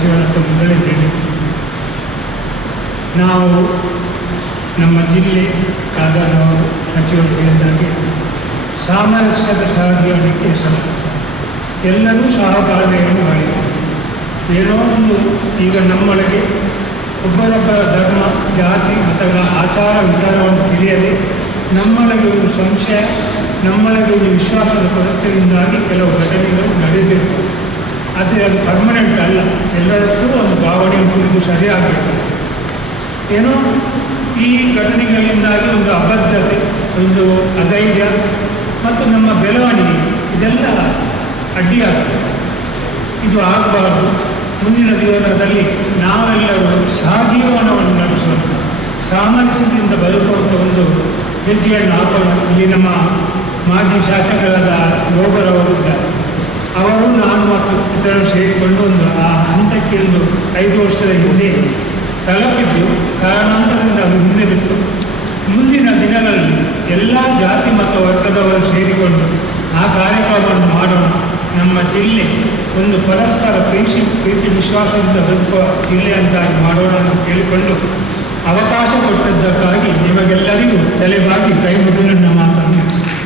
ಸಚಿವರ ಹತ್ರ ಮೊದಲೇ ಹೇಳಿದ್ದೆ. ನಾವು ನಮ್ಮ ಜಿಲ್ಲೆ ಕಾದಾರವರು ಸಚಿವರು ಹೇಳಿದಾಗೆ ಸಾಮರಸ್ಯದ ಸಹಜೀವನಕ್ಕೆ ಎಲ್ಲರೂ ಸಹಬಾಳ್ವೆಯನ್ನು ಮಾಡಿದ್ದಾರೆ. ಏನೋ ಒಂದು ಈಗ ನಮ್ಮೊಳಗೆ ಒಬ್ಬರೊಬ್ಬರ ಧರ್ಮ, ಜಾತಿ, ಮತಗಳ ಆಚಾರ ವಿಚಾರವನ್ನು ತಿಳಿಯದೆ ನಮ್ಮೊಳಗೆ ಒಂದು ಸಂಶಯ, ನಮ್ಮೊಳಗೆ ಒಂದು ವಿಶ್ವಾಸದ ಕೊರತೆಯಿಂದಾಗಿ ಕೆಲವು ಘಟನೆಗಳು ನಡೆದಿರ್ತವೆ. ಆದರೆ ಅದು ಪರ್ಮನೆಂಟ್ ಅಲ್ಲ. ಎಲ್ಲರಿಗೂ ಒಂದು ಭಾವನೆ ಉಂಟು, ಇದು ಸರಿಯಾಗಬೇಕು. ಏನೋ ಈ ಘಟನೆಗಳಿಂದಾಗಿ ಒಂದು ಅಬದ್ಧತೆ, ಒಂದು ಅಧೈರ್ಯ ಮತ್ತು ನಮ್ಮ ಬೆಳವಣಿಗೆ ಇದೆಲ್ಲ ಅಡ್ಡಿಯಾಗ್ತದೆ. ಇದು ಆಗಬಾರ್ದು. ಮುಂದಿನ ಜೀವನದಲ್ಲಿ ನಾವೆಲ್ಲರೂ ಸಹಜೀವನವನ್ನು ನಡೆಸೋಣ, ಸಾಮರಸ್ಯದಿಂದ ಬದುಕುವಂಥ ಒಂದು ಹೆಜ್ಜೆಯನ್ನು ಹಾಕೋಣ. ಇಲ್ಲಿ ನಮ್ಮ ಮಾಜಿ ಶಾಸಕರಾದ ಗೋಬರವರಿದ್ದಾರೆ. ಅವರು, ನಾನು ಮತ್ತು ಇತರರು ಸೇರಿಕೊಂಡು ಒಂದು ಆ ಹಂತಕ್ಕೆ ಒಂದು 5 ವರ್ಷದ ಹಿಂದೆ ತಲುಪಿದ್ದು. ಕಾರಣಾಂತರದಿಂದ ಅದು ಹಿಂದೆ ಬಿತ್ತು. ಮುಂದಿನ ದಿನಗಳಲ್ಲಿ ಎಲ್ಲ ಜಾತಿ ಮತ್ತು ವರ್ಗದವರು ಸೇರಿಕೊಂಡು ಆ ಕಾರ್ಯಕ್ರಮವನ್ನು ಮಾಡೋಣ. ನಮ್ಮ ಜಿಲ್ಲೆ ಒಂದು ಪರಸ್ಪರ ಪ್ರೀತಿ ವಿಶ್ವಾಸದಿಂದ ಬದುಕುವ ಜಿಲ್ಲೆಯಂತಾಗಿ ಮಾಡೋಣ ಅಂತ ಕೇಳಿಕೊಂಡು ಅವಕಾಶ ಕೊಟ್ಟದ್ದಕ್ಕಾಗಿ ನಿಮಗೆಲ್ಲರಿಗೂ ತಲೆಬಾಗಿ ಕೈ ಮುಗಿದು